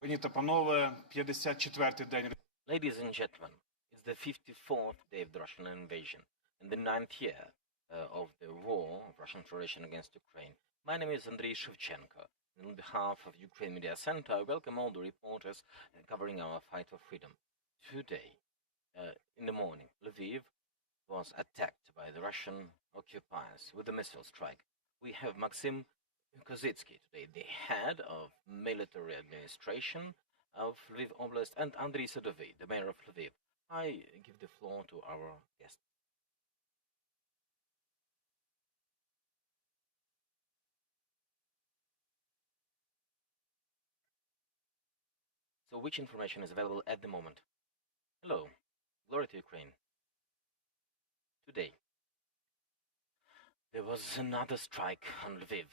Пані та панове, 54-й день. Ladies and gentlemen, it's the 54th day of the Russian invasion and the 9th year of the war of Russian Federation against Ukraine. My name is Andrei Shevchenko, and on behalf of Ukraine Media Center, I welcome all the reporters covering our fight for freedom. Today, in the morning, Lviv was attacked by the Russian occupiers with a missile strike. We have Maxim Kozitsky today, the head of military administration of Lviv Oblast, and Andriy Sadovy, the mayor of Lviv. I give the floor to our guest. So which information is available at the moment? Hello, glory to Ukraine. Today, there was another strike on Lviv.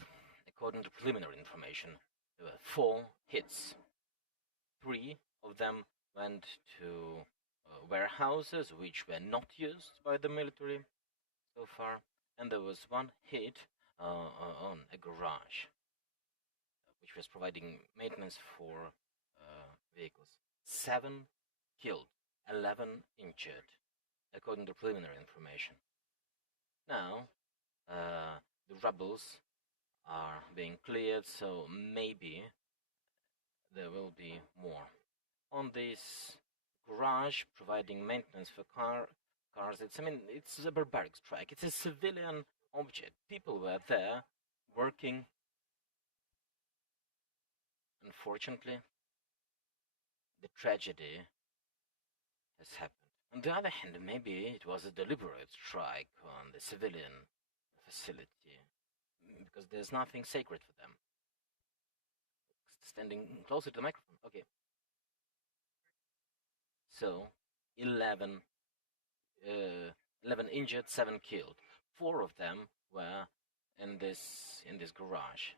According to preliminary information, there were 4 hits. 3 of them went to warehouses which were not used by the military so far, and there was 1 hit on a garage which was providing maintenance for vehicles. 7 killed, 11 injured, according to preliminary information. Now, the rebels are being cleared, so maybe there will be more. On this garage providing maintenance for cars, it's a barbaric strike. It's a civilian object. People were there working. Unfortunately, the tragedy has happened. On the other hand, maybe it was a deliberate strike on the civilian facility, because there's nothing sacred for them. Standing closer to the microphone. Okay. So, 11 injured, 7 killed. 4 of them were in this garage.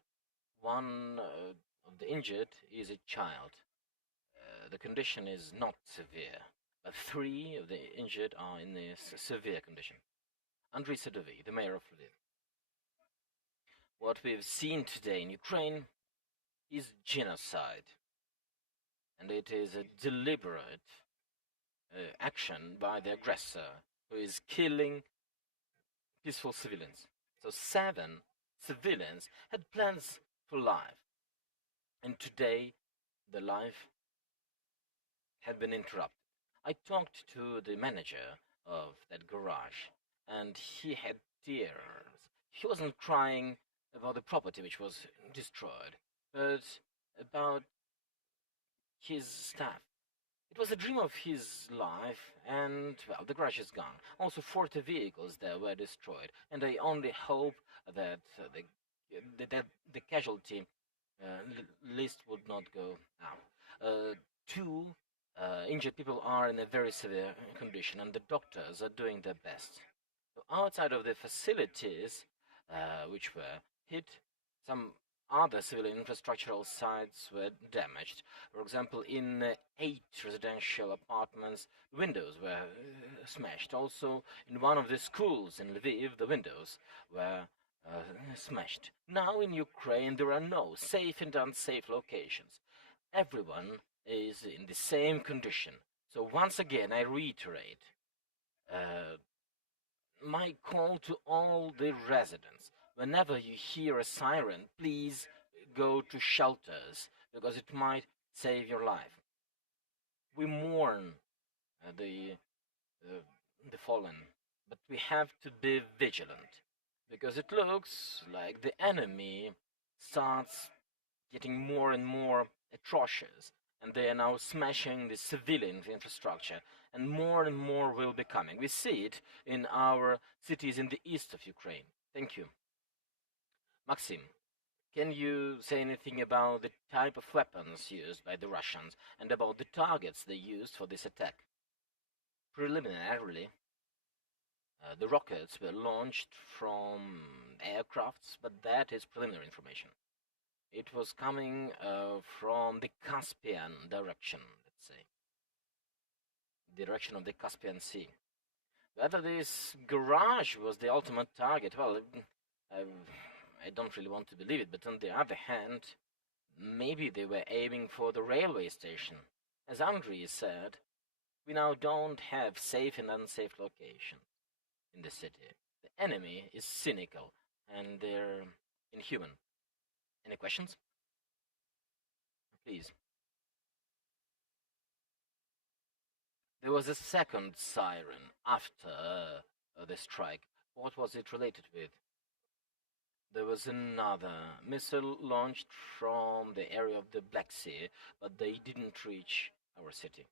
1 of the injured is a child. The condition is not severe, but 3 of the injured are in a severe condition. Andriy Sadovy, the mayor of Lviv. What we've seen today in Ukraine is genocide, and it is a deliberate action by the aggressor who is killing peaceful civilians. So 7 civilians had plans for life, and today the life had been interrupted. I talked to the manager of that garage, and he had tears. He wasn't crying about the property which was destroyed, but about his staff. It was a dream of his life, and, well, the garage is gone. Also, 40 vehicles there were destroyed, and I only hope that the casualty list would not go out. 2 injured people are in a very severe condition, and the doctors are doing their best. So outside of the facilities which were hit, some other civilian infrastructural sites were damaged. For example, in 8 residential apartments, windows were smashed. Also, in one of the schools in Lviv, the windows were smashed. Now in Ukraine, there are no safe and unsafe locations. Everyone is in the same condition. So once again, I reiterate my call to all the residents. Whenever you hear a siren, please go to shelters, because it might save your life. We mourn the fallen, but we have to be vigilant, because it looks like the enemy starts getting more and more atrocious, and they are now smashing the civilian infrastructure, and more will be coming. We see it in our cities in the east of Ukraine. Thank you. Maxim, can you say anything about the type of weapons used by the Russians and about the targets they used for this attack? Preliminarily, the rockets were launched from aircrafts, but that is preliminary information. It was coming from the Caspian direction, let's say. The direction of the Caspian Sea. Whether this garage was the ultimate target, well, I don't really want to believe it, but on the other hand, maybe they were aiming for the railway station. As Andrei said, we now don't have safe and unsafe locations in the city. The enemy is cynical and they're inhuman. Any questions? Please. There was a second siren after the strike. What was it related with? There was another missile launched from the area of the Black Sea, but they didn't reach our city.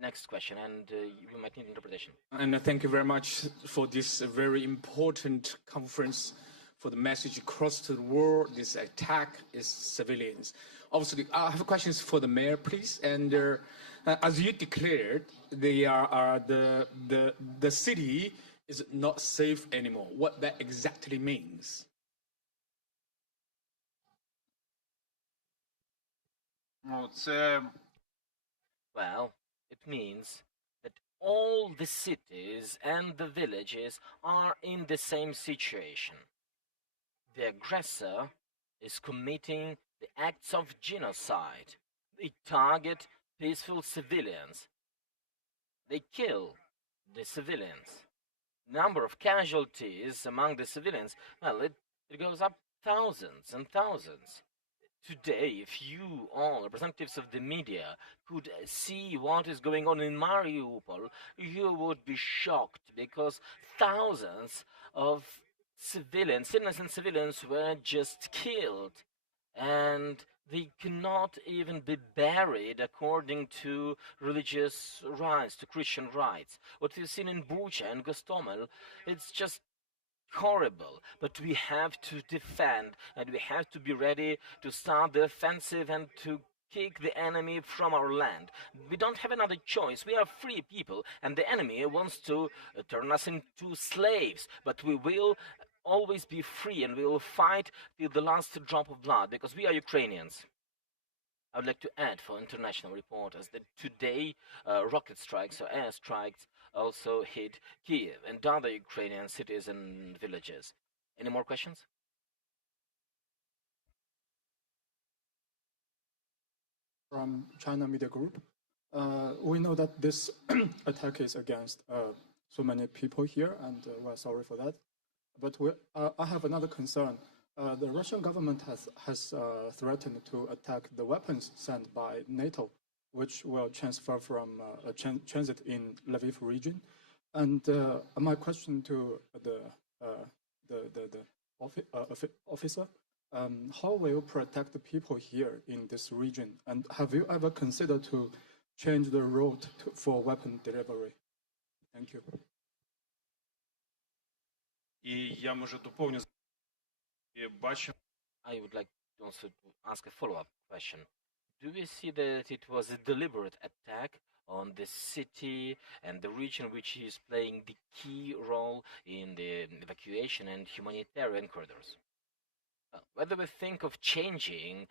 Next question, and you might need interpretation. And thank you very much for this very important conference, for the message across the world. This attack is civilians. Obviously, I have questions for the mayor, please. And as you declared, the city is not safe anymore. What that exactly means? Ну, це Well, it means that all the cities and the villages are in the same situation. The aggressor is committing the acts of genocide. They target peaceful civilians. They kill the civilians. Number of casualties among the civilians, well, it goes up thousands and thousands. Today, if you all, representatives of the media, could see what is going on in Mariupol, you would be shocked because thousands of civilians, innocent civilians, were just killed. And they cannot even be buried according to religious rites, to Christian rites. What we've seen in Bucha and Gostomel, it's just horrible, but we have to defend and we have to be ready to start the offensive and to kick the enemy from our land. We don't have another choice. We are free people and the enemy wants to turn us into slaves, but we will always be free and we will fight till the last drop of blood because we are Ukrainians. I would like to add for international reporters that today rocket strikes or air strikes also hit Kiev and other Ukrainian cities and villages. Any more questions? From China Media Group. We know that this attack is against so many people here, and we're sorry for that. But I have another concern. The Russian government has threatened to attack the weapons sent by NATO, which will transfer from transit in Lviv region. And my question to the officer, how will you protect the people here in this region? And have you ever considered to change the route for weapon delivery? Thank you. і я може доповню. І бачимо. I would like also to ask a follow-up question. Do we see that it was a deliberate attack on the city and the region which is playing the key role in the evacuation and humanitarian corridors? Whether we think of changing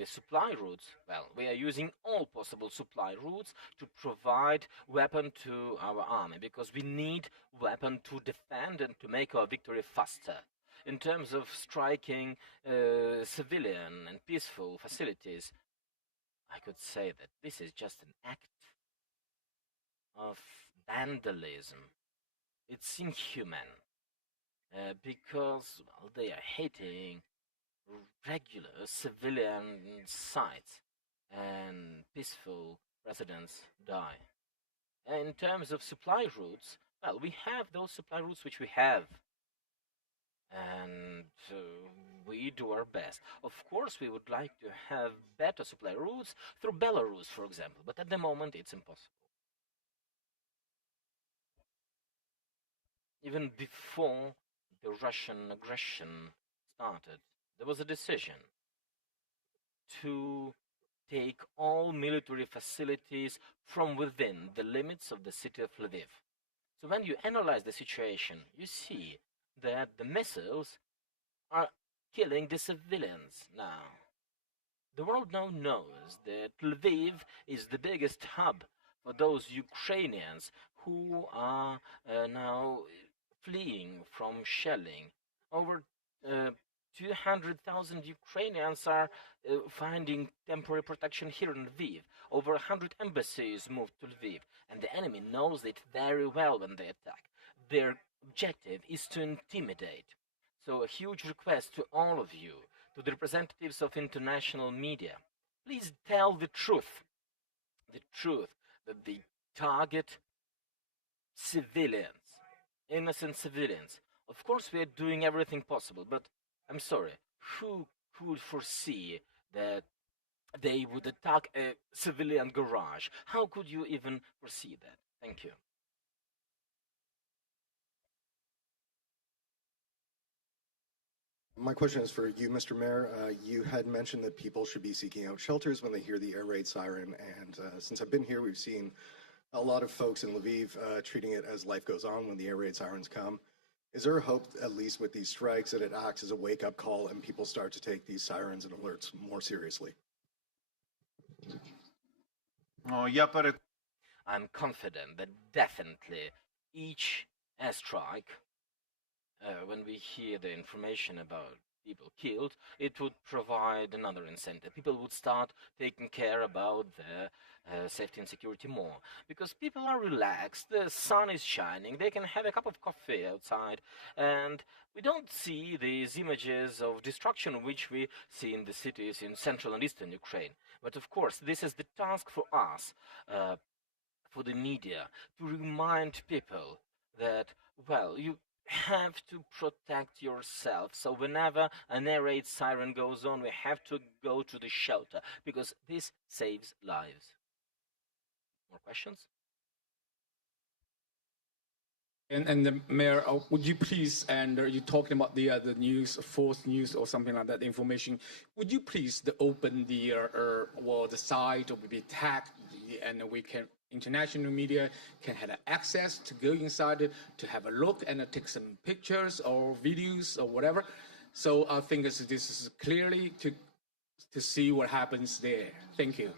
the supply routes, well, we are using all possible supply routes to provide weapon to our army because we need weapon to defend and to make our victory faster. In terms of striking civilian and peaceful facilities, I could say that this is just an act of vandalism. It's inhuman because well, they are hitting regular civilian sites and peaceful residents die. In terms of supply routes, well, we have those supply routes which we have. And we do our best. Of course, we would like to have better supply routes through Belarus, for example, but at the moment it's impossible. Even before the Russian aggression started, there was a decision to take all military facilities from within the limits of the city of Lviv. So when you analyze the situation, you see that the missiles are killing the civilians now. The world now knows that Lviv is the biggest hub for those Ukrainians who are now fleeing from shelling. Over 200,000 Ukrainians are finding temporary protection here in Lviv. Over 100 embassies moved to Lviv, and the enemy knows it very well when they attack. Their objective is to intimidate. So a huge request to all of you, to the representatives of international media, please tell the truth that they target civilians, innocent civilians. Of course, we are doing everything possible, but I'm sorry, who could foresee that they would attack a civilian garage? How could you even foresee that? Thank you. My question is for you, Mr. Mayor. You had mentioned that people should be seeking out shelters when they hear the air raid siren, and since I've been here, we've seen a lot of folks in Lviv treating it as life goes on when the air raid sirens come. Is there a hope, at least with these strikes, that it acts as a wake-up call and people start to take these sirens and alerts more seriously? I'm confident that definitely each airstrike, when we hear the information about people killed, it would provide another incentive. People would start taking care about their safety and security more, because people are relaxed, the sun is shining, they can have a cup of coffee outside, and we don't see these images of destruction which we see in the cities in central and eastern Ukraine. But of course, this is the task for us, for the media, to remind people that, well, you have to protect yourself. So whenever an air raid siren goes on, we have to go to the shelter, because this saves lives. More questions? And the mayor, would you please, and you're talking about the news, false news or something like that, information, would you please open the site or maybe tag, and we can, international media can have access to go inside to have a look and take some pictures or videos or whatever. So I think this is clearly to see what happens there. Thank you.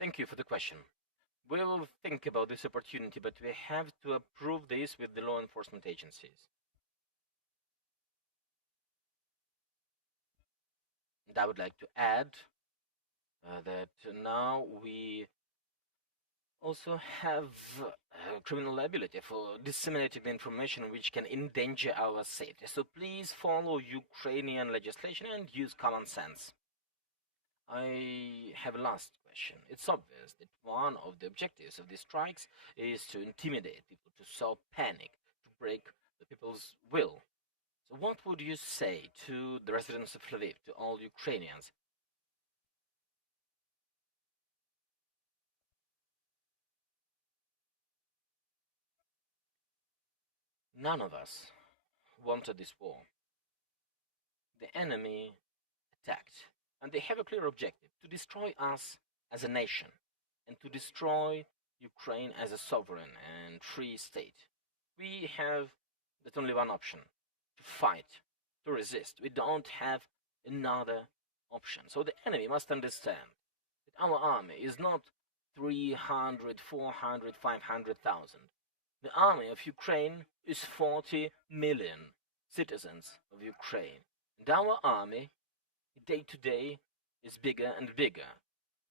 Thank you for the question. We will think about this opportunity, but we have to approve this with the law enforcement agencies. And I would like to add that now we also have criminal liability for disseminating the information which can endanger our safety. So please follow Ukrainian legislation and use common sense. I have a last question. It's obvious that one of the objectives of these strikes is to intimidate people, to sow panic, to break the people's will. So what would you say to the residents of Lviv, to all Ukrainians? None of us wanted this war. The enemy attacked, and they have a clear objective: to destroy us as a nation and to destroy Ukraine as a sovereign and free state. We have that only one option: to fight, to resist. We don't have another option. So the enemy must understand that our army is not 300, 400, 500,000. The army of Ukraine is 40 million citizens of Ukraine. And our army, day to day, is bigger and bigger,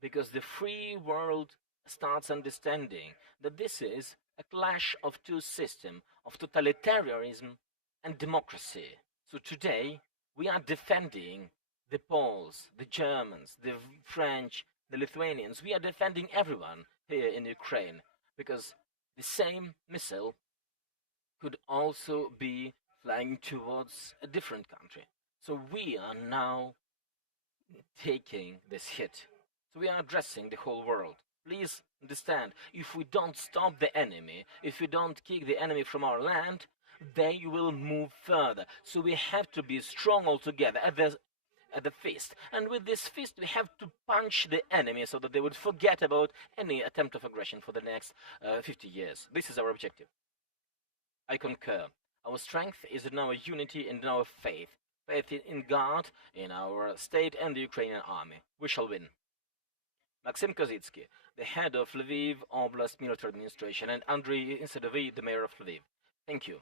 because the free world starts understanding that this is a clash of two systems, of totalitarianism and democracy. So today we are defending the Poles, the Germans, the French, the Lithuanians. We are defending everyone here in Ukraine, because the same missile could also be flying towards a different country. So we are now taking this hit. So we are addressing the whole world. Please understand, if we don't stop the enemy, if we don't kick the enemy from our land, they will move further. So we have to be strong all together at the fist. And with this fist, we have to punch the enemy so that they would forget about any attempt of aggression for the next 50 years. This is our objective. I concur. Our strength is in our unity and in our faith. Faith in God, in our state and the Ukrainian army. We shall win. Maxim Kozitsky, the head of Lviv Oblast Military Administration, and Andriy Sadovy, the mayor of Lviv. Thank you.